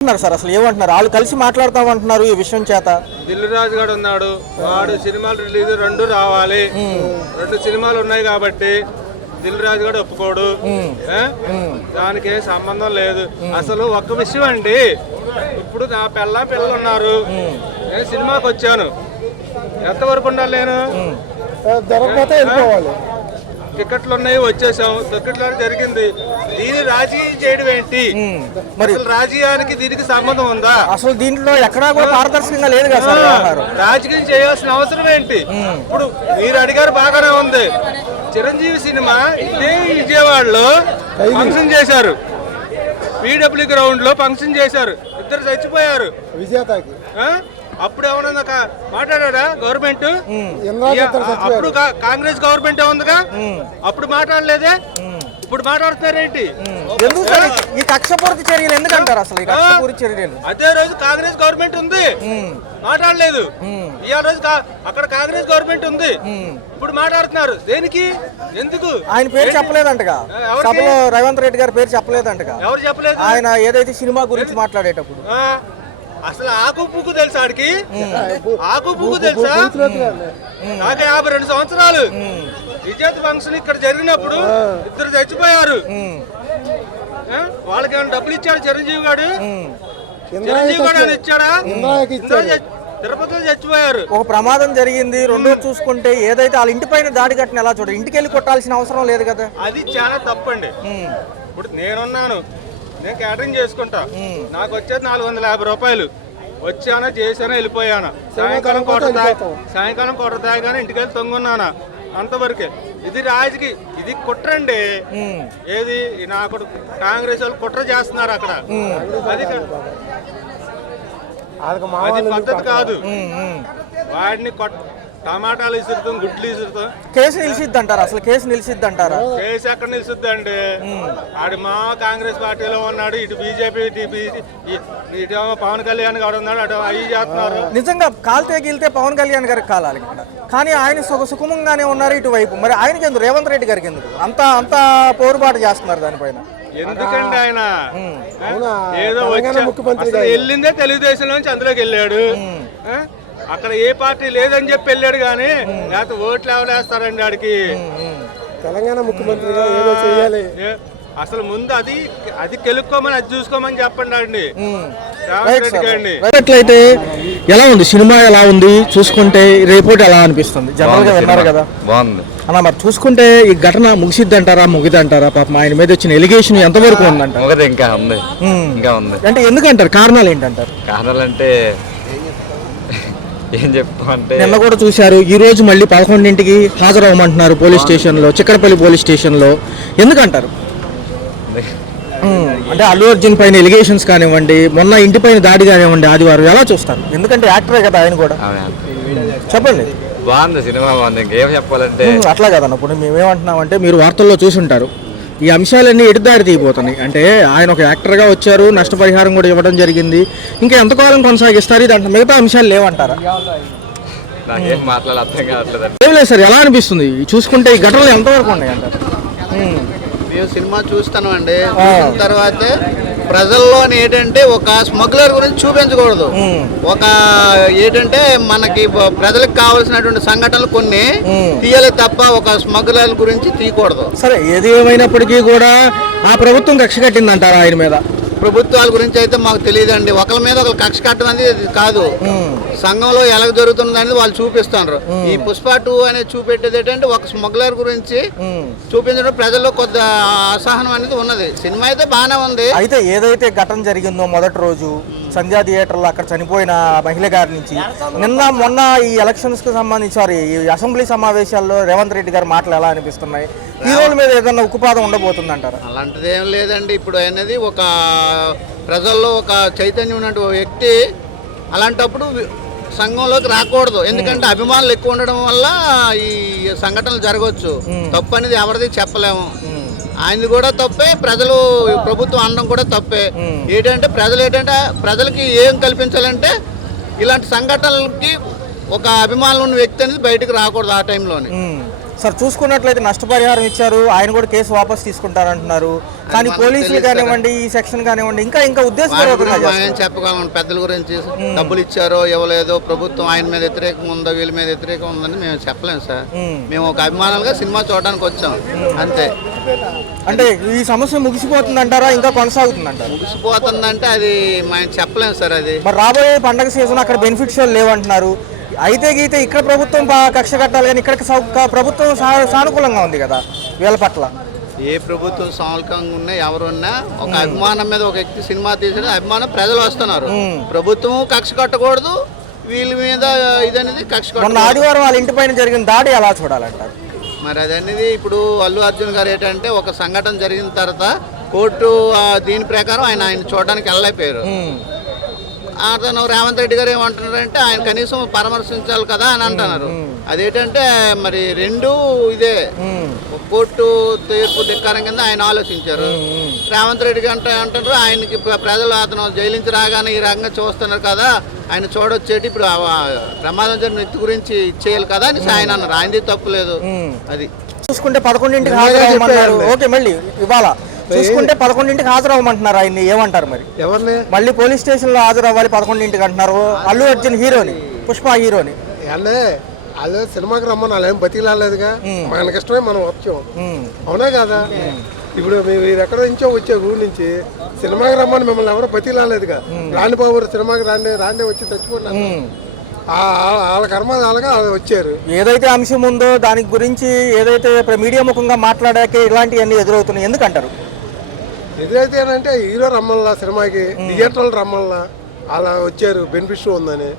Sir అసలు ఏమంటున్నారు? వాళ్ళు కలిసి మాట్లాడతామంటున్నారు ఈ విషయం చేత. దిల్ రాజు గారు ఉన్నాడు, వాడు సినిమాలు రిలీజ్ 2 రావాలి, 2 సినిమాలు ఉన్నాయి కాబట్టి దిల్ రాజు గారు ఒప్పుకోడు. దానికి ఏం సంబంధం లేదు. అసలు ఒక్క విషయం అండి, ఇప్పుడు నా పిల్లలు ఉన్నారు, నేను సినిమాకి వచ్చాను, ఎంతవరకు ఉండాలి? నేను టికెట్లు ఉన్నాయి, వచ్చేసాం, టికెట్లు జరిగింది. దీని రాజకీయం చేయడం ఏంటి? మరి రాజకీయానికి దీనికి సంబంధం ఉందా? అసలు దీంట్లో ఎక్కడా కూడా పారదర్శకంగా లేదు కదా. రాజకీయం చేయాల్సిన అవసరం ఏంటి? ఇప్పుడు మీరు అడిగారు, బాగానే ఉంది. చిరంజీవి సినిమా ఇదే విజయవాడలో ఫంక్షన్ చేశారు, పీడబ్ల్యూ గ్రౌండ్ లో ఫంక్షన్ చేశారు, 2 చచ్చిపోయారు. విజేతకి అప్పుడు ఏమన్నా మాట్లాడా గవర్నమెంట్? అప్పుడు కాంగ్రెస్ గవర్నమెంట్ ఉందిగా, అప్పుడు మాట్లాడలేదే, ఇప్పుడు మాట్లాడుతున్నారేంటి? ఈ కక్షపూర్తి చర్యలు ఎందుకంటారు అసలు? చర్యలు అదే రోజు కాంగ్రెస్ గవర్నమెంట్ ఉంది, మాట్లాడలేదు. ఇవాళ రోజు అక్కడ కాంగ్రెస్ గవర్నమెంట్ ఉంది, ఇప్పుడు మాట్లాడుతున్నారు. దేనికి? ఎందుకు? ఆయన పేరు చెప్పలేదంటగా సభలో, రేవంత్ రెడ్డి గారి పేరు చెప్పలేదంటగా. ఎవరు చెప్పలేదు? ఆయన ఏదైతే సినిమా గురించి మాట్లాడేటప్పుడు అసలు ఆకు పువ్వు తెలుసా? ఆడికి ఆకు పువ్వు తెలుసా? నాకు 52 సంవత్సరాలు. విజేత ఫంక్షన్ ఇక్కడ జరిగినప్పుడు 2 చచ్చిపోయారు. వాళ్ళకి ఏమైనా డబ్బులు ఇచ్చాడు చిరంజీవి గారు? చిరంజీవి గారు అని ఇచ్చాడా? తిరుపతిలో చచ్చిపోయారు. ఒక ప్రమాదం జరిగింది. రెండోది చూసుకుంటే ఏదైతే వాళ్ళ ఇంటి పైన దాడి కట్టిన ఎలా చూడ, ఇంటికి వెళ్ళి కొట్టాల్సిన అవసరం లేదు కదా. అది చాలా తప్పండి. ఇప్పుడు నేనున్నాను, నేను క్యాటరింగ్ చేసుకుంటా, నాకు వచ్చేది 450 రూపాయలు. వచ్చానా, చేశానా, వెళ్ళిపోయానా. సాయంకాలం కొట్ట తాగానే ఇంటికి వెళ్ళి తొంగున్నానా, అంతవరకే. ఇది రాజకీయ, ఇది కుట్రండి. ఏది నాకు కాంగ్రెస్ వాళ్ళు కుట్ర చేస్తున్నారు అక్కడ. అది పద్ధతి కాదు. వాడిని టమాటాలు ఇసురుతాం, గుడ్లు ఇసురుతాం. కేసు నిలిచిద్ది అంటారా? అసలు కేసు నిలిచిద్ది అంటారా? కేసు ఎక్కడ నిలిచిద్ది అండి? ఆడు మా కాంగ్రెస్ పార్టీలో ఉన్నాడు, ఇటు బీజేపీ, ఇటు పవన్ కళ్యాణ్ గారు ఉన్నాడు, అటు అవి చేస్తున్నారు. నిజంగా కాల్తే గీల్తే పవన్ కళ్యాణ్ గారికి కాలాలి, కానీ ఆయన సుఖముగానే ఉన్నారు ఇటువైపు. మరి ఆయనకి ఎందుకు, రేవంత్ రెడ్డి గారికి ఎందుకు అంత పోరుబాటు చేస్తున్నారు దానిపైన? ఎందుకండి ఆయన ఏదో వెళ్ళిందే తెలుగుదేశం నుంచి అందులోకి వెళ్ళాడు. అక్కడ ఏ పార్టీ లేదని చెప్పి వెళ్ళాడు, కానీ లేకపోతే ఓట్లు ఎవరేస్తారండి ఆడికి? తెలంగాణ ముఖ్యమంత్రిగా ఏదో చేయాలి. అసలు ముందు అది కెలుక్కోమని, అది చూసుకోమని చెప్పండి అండి. ఎట్లయితే ఎలా ఉంది సినిమా, ఎలా ఉంది చూసుకుంటే రిపోర్ట్ ఎలా అనిపిస్తుంది? జనరల్ గా విన్నారు కదా, బాగుంది అన్న. మరి చూసుకుంటే ఈ ఘటన ముగిసిద్ది అంటారా, ముగిది అంటారా? పాపం ఆయన మీద వచ్చిన ఎలిగేషన్ ఎంతవరకు ఉందంటారు? ఇంకా ఉంది అంటే ఎందుకంటారు? కారణాలు ఏంటంటారు? కారణాలు అంటే ఏం చెప్తామంటే, నిన్న కూడా చూశారు, ఈ రోజు మళ్ళీ 11ంటికి హాజరవ్వమంటున్నారు పోలీస్ స్టేషన్ లో, చిక్కడపల్లి పోలీస్ స్టేషన్ లో. ఎందుకంటారు? అంటే అల్లు అర్జున్ పైన ఎలిగేషన్స్ కానివ్వండి, మొన్న ఇంటి పైన దాడి కానివ్వండి, ఆదివారం ఎలా చూస్తారు? ఎందుకంటే యాక్టరే కదా ఆయన కూడా. చెప్పండి. బాగుంది సినిమా, బాగుంది. ఇంకేం చెప్పాలంటే అట్లా కదన్న. ఇప్పుడు మేమేమంటున్నామంటే, మీరు వార్తల్లో చూసుంటారు, ఈ అంశాలన్నీ ఎటుదారి తీయబోతున్నాయి. అంటే ఆయన ఒక యాక్టర్గా వచ్చారు, నష్టపరిహారం కూడా ఇవ్వడం జరిగింది, ఇంకా ఎంతకాలం కొనసాగిస్తారు? ఇది మిగతా అంశాలు లేవంటారా? నాకేం మాట్లాడాలి అర్థం కావట్లేదు. ఏం లేదు సార్, ఎలా అనిపిస్తుంది చూసుకుంటే ఈ ఘటనలు ఎంతవరకు ఉన్నాయి అంటారు? మేము సినిమా చూస్తాను అండి, తర్వాత ప్రజల్లోని ఏంటంటే ఒక స్మగ్లర్ గురించి చూపించకూడదు. ఒక ఏంటంటే మనకి ప్రజలకు కావాల్సినటువంటి సంఘటనలు కొన్ని తీయాలి తప్ప ఒక స్మగ్లర్ గురించి తీయకూడదు. సరే, ఏది ఏమైనప్పటికీ కూడా ఆ ప్రభుత్వం కక్ష కట్టింది అంటారా ఆయన మీద? ప్రభుత్వాల గురించి అయితే మాకు తెలియదండి. ఒకరి మీద ఒకరు కక్ష కట్టడం అనేది కాదు, సంఘంలో ఎలా జరుగుతుంది అనేది వాళ్ళు చూపిస్తున్నారు. ఈ పుష్ప 2 అనేది చూపెట్టేది ఏంటంటే ఒక స్మగ్లర్ గురించి చూపించడం, ప్రజల్లో కొద్ది అసహనం అనేది ఉన్నది. సినిమా అయితే బాగానే ఉంది. అయితే ఏదైతే ఘటన జరిగిందో మొదటి రోజు సంధ్యా థియేటర్లో అక్కడ చనిపోయిన మహిళ గారి నుంచి మొన్న ఈ ఎలక్షన్స్ కి సంబంధించి ఈ అసెంబ్లీ సమావేశాల్లో రేవంత్ రెడ్డి గారి మాటలు ఎలా అనిపిస్తున్నాయి? ఈ రోజు మీద ఏదన్నా ఉక్కుపాదం ఉండబోతుంది అంటారా? అలాంటిది ఏం లేదండి. ఇప్పుడు అనేది ఒక ప్రజల్లో ఒక చైతన్యం ఉన్నట్టు వ్యక్తి అలాంటప్పుడు సంఘంలోకి రాకూడదు. ఎందుకంటే అభిమానులు ఎక్కువ ఉండడం వల్ల ఈ సంఘటనలు జరగవచ్చు. తప్పు అనేది ఎవరిది చెప్పలేము. ఆయనది కూడా తప్పే, ప్రజలు ప్రభుత్వం అనడం కూడా తప్పే. ఏంటంటే ప్రజలకి ఏం కల్పించాలంటే ఇలాంటి సంఘటనలకి ఒక అభిమానులు ఉన్న వ్యక్తి అనేది బయటకు రాకూడదు ఆ టైంలోనే. సార్ చూసుకున్నట్లయితే నష్టపరిహారం ఇచ్చారు, ఆయన కూడా కేసు వాపస్ తీసుకుంటారంటున్నారు. కానీ పోలీసులు కానివ్వండి, ఈ సెక్షన్ కానివ్వండి, ఇంకా ఉద్దేశపూర్వకంగా ఆయన చెప్పగలం పెద్దల గురించి డబ్బులు ఇచ్చారో ఇవ్వలేదో, ప్రభుత్వం ఆయన మీద వ్యతిరేకం ఉందో వీళ్ళ మీద వ్యతిరేకం ఉందని మేము చెప్పలేము సార్. మేము ఒక అభిమానులుగా సినిమా చూడడానికి వచ్చాం అంతే. అంటే ఈ సమస్య ముగిసిపోతుందంటారా, ఇంకా కొనసాగుతుందంటారా? ముగిసిపోతుందంటే అది మనం చెప్పలేము సార్. అది మరి రాబోయే పండగ సీజన్ అక్కడ బెనిఫిట్స్ లేవంటున్నారు. అయితే గీతే ఇక్కడ ప్రభుత్వం కక్ష కట్టాలి, కానీ ఇక్కడ ప్రభుత్వం సానుకూలంగా ఉంది కదా వీళ్ళ పట్ల. ఏ ప్రభుత్వం సానుకూలంగా ఉన్నా ఎవరున్నా ఒక అభిమానం మీద ఒక వ్యక్తి సినిమా తీసిన అభిమానం ప్రజలు వస్తున్నారు. ప్రభుత్వం కక్ష కట్టకూడదు, వీళ్ళ మీద ఇదనేది కక్ష కట్ట. ఆదివారం వాళ్ళ ఇంటి పైన జరిగిన దాడి ఎలా చూడాలంటారు? మరి అదనేది ఇప్పుడు అల్లు అర్జున్ గారు ఏంటంటే ఒక సంఘటన జరిగిన తర్వాత కోర్టు దీని ప్రకారం ఆయన చూడడానికి వెళ్ళలేకపోయారు. అతను రేవంత్ రెడ్డి గారు ఏమంటున్నారంటే ఆయన కనీసం పరామర్శించాలి కదా అని అంటున్నారు. అదేంటంటే మరి రెండు ఇదే కోర్టు తీర్పు ధిక్కారం కింద ఆయన ఆలోచించారు. రేవంత్ రెడ్డి గారు అంటారు ఆయనకి ప్రజలు అతను జైలు నుంచి రాగానే ఈ రకంగా చూస్తున్నారు కదా, ఆయన చూడొచ్చేటి ఇప్పుడు ప్రమాదం జరిగిన వ్యక్తి గురించి ఇచ్చేయాలి కదా అని ఆయన అన్నారు. ఆయనది తప్పు లేదు. అది చూసుకుంటే 11ంటికి హాజరవ్వమన్నారు. ఓకే, మళ్ళీ ఇవాళ చూసుకుంటే 11ంటికి హాజరవ్వమంటున్నారు. ఆయన్ని ఏమంటారు మరి? ఎవరిని మళ్ళీ పోలీస్ స్టేషన్ లో హాజరవ్వాలి 11ంటికి అంటున్నారు. అల్లు అర్జున్ హీరోని, పుష్ప హీరోని. అంటే వాళ్ళు సినిమాకి రమ్మని వాళ్ళు ఏం బతికిలాలేదుగా, మనకి ఇష్టమే మనం వచ్చాం. అవునా కదా? ఇప్పుడు మీరు ఎక్కడ నుంచో వచ్చే ఊరి నుంచి సినిమాకి రమ్మని మిమ్మల్ని ఎవరో బతికిలాలేదుగా. రాండి బాబు సినిమాకి రాండి వచ్చి తెచ్చుకున్నారు. వాళ్ళ కర్మ వాళ్ళగా వచ్చారు. ఏదైతే అంశం ఉందో దాని గురించి ఏదైతే మీడియా ముఖంగా మాట్లాడాక ఇలాంటివన్నీ ఎదురవుతున్నాయి ఎందుకంటారు? ఎదురైతే ఏంటంటే హీరో రమ్మల్లా, సినిమాకి థియేటర్లు రమ్మల్లా అలా వచ్చారు, బెనిఫిట్ ఉందని.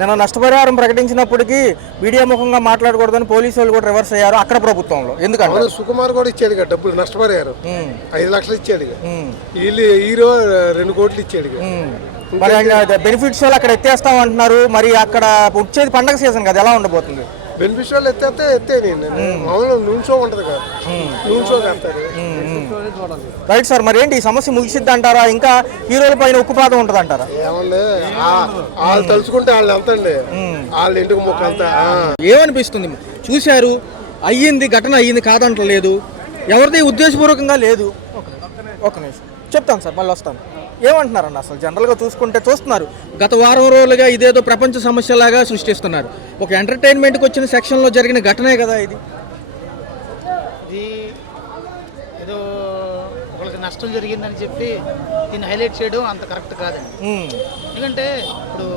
నేను నష్టపరిహారం ప్రకటించినప్పటికీ మీడియా ముఖంగా మాట్లాడకూడదని పోలీసు వాళ్ళు కూడా రివర్స్ అయ్యారు అక్కడ ప్రభుత్వంలో. ఎందుకంటే సుకుమార్ కూడా ఇచ్చాడు కదా డబ్బులు, నష్టపరిహారం 5 లక్షలు ఇచ్చాడు. వీళ్ళు హీరో 2 కోట్లు ఇచ్చాడు. మరి బెనిఫిట్స్ వాళ్ళు అక్కడ ఎత్తేస్తాం అంటున్నారు. మరి అక్కడ వచ్చేది పండగ సీజన్ కదా, ఎలా ఉండబోతుంది? బెనిఫిట్స్ వాళ్ళు ఎత్తే నేను మామూలు నూనె షో ఉంటుంది కదా, నూనె షో కడతారు. రైట్ సార్, మరి ఏంటి ఈ సమస్య ముగిసిద్ది అంటారా, ఇంకా హీరోల పైన ఉక్కుపాదం ఉంటుంది అంటారా? ఏమండి వాళ్ళు తలుచుకుంటే వాళ్ళు ఎంత అండి, వాళ్ళ ఇంటికి మొక్క అంతా. ఏమనిపిస్తుంది? చూశారు, అయ్యింది, ఘటన అయ్యింది కాదంటలేదు, ఎవరిది ఉద్దేశపూర్వకంగా లేదు. ఒక నిమిషం చెప్తాను సార్, మళ్ళీ వస్తాను. ఏమంటున్నారండి అసలు జనరల్గా చూస్తున్నారు గత వారం రోజులుగా ఇదేదో ప్రపంచ సమస్యలాగా సృష్టిస్తున్నారు. ఒక ఎంటర్టైన్మెంట్కి వచ్చిన సెక్షన్లో జరిగిన ఘటనే కదా ఇది. ఏదో ఒకరికి నష్టం జరిగిందని చెప్పి దీన్ని హైలైట్ చేయడం అంత కరెక్ట్ కాదండి. ఎందుకంటే ఇప్పుడు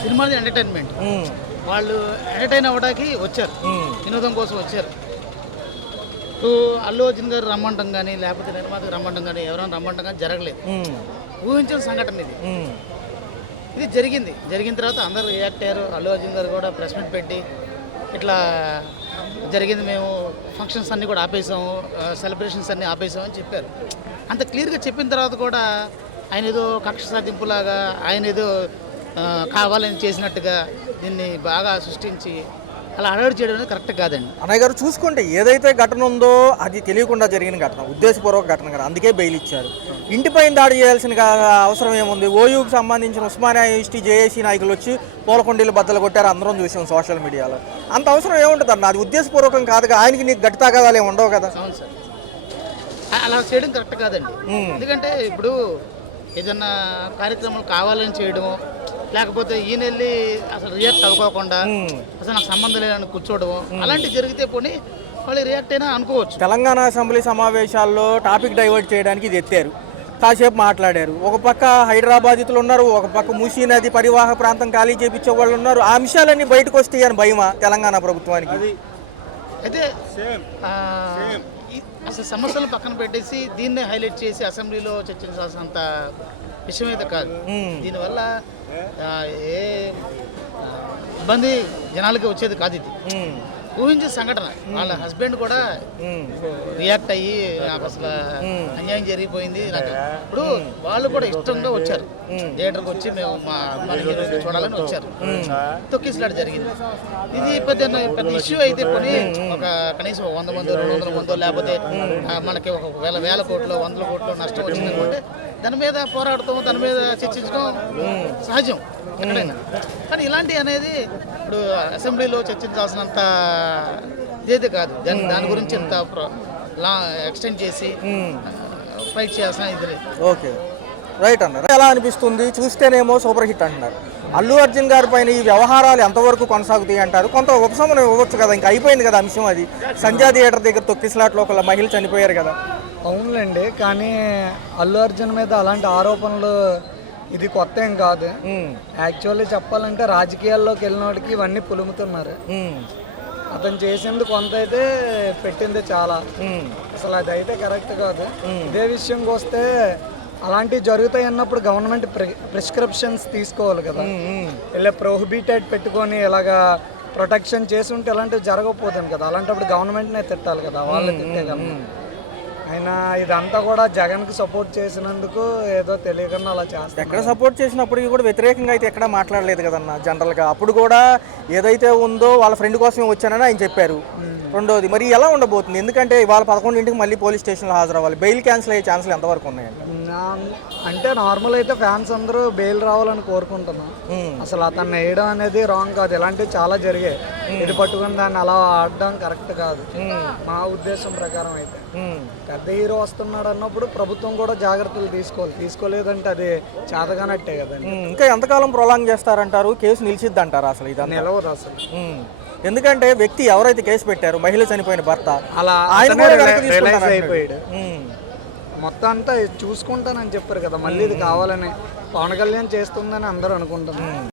సినిమాది ఎంటర్టైన్మెంట్, వాళ్ళు ఎంటర్టైన్ అవ్వడానికి వచ్చారు, వినోదం కోసం వచ్చారు. అల్లు అర్జున్ గారు రమ్మంటం కానీ లేకపోతే నిర్మాతకు రమ్మంటం కానీ ఎవరైనా రమ్మంటం కానీ జరగలేదు. ఊహించిన సంఘటన ఇది జరిగిన తర్వాత అందరూ రియాక్ట్ అయ్యారు. అల్లు అర్జున్ గారు కూడా ప్రెస్ మీట్ పెట్టి ఇట్లా జరిగింది, మేము ఫంక్షన్స్ అన్నీ కూడా ఆపేసాము, సెలబ్రేషన్స్ అన్నీ ఆపేసాము అని చెప్పారు. అంత క్లియర్గా చెప్పిన తర్వాత కూడా ఆయన ఏదో కక్ష సాధింపులాగా, ఆయన ఏదో కావాలని చేసినట్టుగా దీన్ని బాగా సృష్టించి అలా అడగడు చేయడం అనేది కరెక్ట్ కాదండి. అన్నయ్య గారు చూసుకుంటే ఏదైతే ఘటన ఉందో అది తెలియకుండా జరిగిన ఘటన, ఉద్దేశపూర్వక ఘటన కదా, అందుకే బెయిల్ ఇచ్చారు. ఇంటిపైన దాడి చేయాల్సిన అవసరం ఏముంది? ఓయూకి సంబంధించిన ఉస్మానియా యూనివర్సిటీ జేఏసీ నాయకులు వచ్చి పూలకొండీలు బద్దలు కొట్టారు, అందరం చూసాం సోషల్ మీడియాలో. అంత అవసరం ఏముంటుంది అన్న? అది ఉద్దేశపూర్వకం కాదుగా, ఆయనకి నీకు గట్టి తాగాదాలు ఏమి ఉండవు కదా. అవును సార్, అలా చేయడం కరెక్ట్ కాదండి. ఎందుకంటే ఇప్పుడు ఏదన్నా కార్యక్రమాలు కావాలని చేయడము, లేకపోతే ఈయన వెళ్ళి అసలు రియాక్ట్ అవ్వకోకుండా అసలు నాకు సంబంధం లేదని కూర్చోవడము, అలాంటివి జరిగితే పోనీ వాళ్ళు రియాక్ట్ అయినా అనుకోవచ్చు. తెలంగాణ అసెంబ్లీ సమావేశాల్లో టాపిక్ డైవర్ట్ చేయడానికి ఇది ఎత్తారు, కాసేపు మాట్లాడారు. ఒక పక్క హైదరాబాదితులు ఉన్నారు, ఒక పక్క మూసీ నది పరివాహ ప్రాంతం ఖాళీ చేపించే వాళ్ళు ఉన్నారు. ఆ అంశాలన్నీ బయటకు వస్తాయి అని భయమా తెలంగాణ ప్రభుత్వానికి? అయితే అసలు సమస్యలు పక్కన పెట్టేసి దీన్నే హైలైట్ చేసి అసెంబ్లీలో చర్చించాల్సినంత విషయం అయితే కాదు. దీనివల్ల ఏ ఇబ్బంది జనాలకి వచ్చేది కాదు. ఇది ఊహించే సంఘటన. వాళ్ళ హస్బెండ్ కూడా రియాక్ట్ అయ్యి నాకు అసలు అన్యాయం జరిగిపోయింది నాకు. ఇప్పుడు వాళ్ళు కూడా ఇష్టంగా వచ్చారు, థియేటర్కి వచ్చి మేము మా హీరోని చూడాలని వచ్చారు. తొక్కిసలాట జరిగింది. ఇది పెద్ద ఇష్యూ అయితే కొని ఒక కనీసం 100 మంది 200 మందో లేకపోతే మనకి ఒక వేల కోట్లు 100 కోట్లు నష్టం వచ్చిందనుకుంటే దాని మీద పోరాడటం, దాని మీద చర్చించడం సహజం ఎక్కడైనా. కానీ ఇలాంటివి అనేది ఇప్పుడు అసెంబ్లీలో చర్చించాల్సినంత ఇదైతే కాదు. దాని గురించి ఎంత ఎక్స్టెండ్ చేసి ఫైట్ చేయాల్సిన ఇది లేదు. ఓకే, రైట్ అన్నారు. ఎలా అనిపిస్తుంది? చూస్తేనేమో సూపర్ హిట్ అంటున్నారు. అల్లు అర్జున్ గారి పైన ఈ వ్యవహారాలు ఎంతవరకు కొనసాగుతాయి అంటారు? కొంత ఉపశమనం ఇవ్వచ్చు కదా, ఇంకా అయిపోయింది కదా అంశం. అది సంధ్యా థియేటర్ దగ్గర తొక్కిసలాట్లో ఒక మహిళ చనిపోయారు కదా. అవునులేండి, కానీ అల్లు అర్జున్ మీద అలాంటి ఆరోపణలు ఇది కొత్త ఏం కాదు. యాక్చువల్లీ చెప్పాలంటే రాజకీయాల్లోకి వెళ్ళినోడికి ఇవన్నీ పులుముతున్నారు. అతను చేసింది కొంత అయితే, పెట్టింది చాలా. అసలు అది అయితే కరెక్ట్ కాదు. ఇదే విషయంకి వస్తే అలాంటివి జరుగుతాయి అన్నప్పుడు గవర్నమెంట్ ప్రిస్క్రిప్షన్స్ తీసుకోవాలి కదా. ఇలా ప్రొహిబిటెడ్ పెట్టుకొని ఇలాగా ప్రొటెక్షన్ చేసి ఉంటే ఇలాంటివి జరగకపోతుంది కదా. అలాంటప్పుడు గవర్నమెంట్నే తిట్టాలి కదా, వాళ్ళే తిట్టే కదా. అయినా ఇదంతా కూడా జగన్కి సపోర్ట్ చేసినందుకు ఏదో తెలియకుండా అలా చేస్తారు. ఎక్కడ సపోర్ట్ చేసినప్పటికీ కూడా వ్యతిరేకంగా అయితే ఎక్కడ మాట్లాడలేదు కదన్న. జనరల్గా అప్పుడు కూడా ఏదైతే ఉందో వాళ్ళ ఫ్రెండ్ కోసమే వచ్చానని ఆయన చెప్పారు. రెండోది మరి ఎలా ఉండబోతుంది? ఎందుకంటే ఇవాళ 11ంటికి మళ్ళీ పోలీస్ స్టేషన్లో హాజరవ్వాలి. బెయిల్ క్యాన్సిల్ అయ్యే ఛాన్సులు ఎంతవరకు ఉన్నాయండి? అంటే నార్మల్ అయితే ఫ్యాన్స్ అందరూ బెయిల్ రావాలని కోరుకుంటున్నాం. అసలు అతన్ని వేయడం అనేది రాంగ్ కాదు. ఇలాంటివి చాలా జరిగాయి. ఇది పట్టుకుని దాన్ని అలా ఆడడం కరెక్ట్ కాదు మా ఉద్దేశం ప్రకారం అయితే. పెద్ద హీరో వస్తున్నాడు అన్నప్పుడు ప్రభుత్వం కూడా జాగ్రత్తలు తీసుకోలేదంటే అది చేతగానట్టే కదా. ఇంకా ఎంతకాలం ప్రొలాంగ్ చేస్తారంటారు? కేసు నిలిచిద్ది అంటారు అసలు? ఇదంతా నిలవదు అసలు. ఎందుకంటే వ్యక్తి ఎవరైతే కేసు పెట్టారో, మహిళ చనిపోయిన భర్త, అలా ఆయన కూడా వెనక్కి రిలైజ్ తీసుకుంటానంటున్నాడు. అయిపోయాడు. మొత్తం అంతా చూసుకుంటానని చెప్పారు కదా. మళ్ళీ ఇది కావాలని పవన్ కళ్యాణ్ చేస్తుందని అందరూ అనుకుంటున్నారు.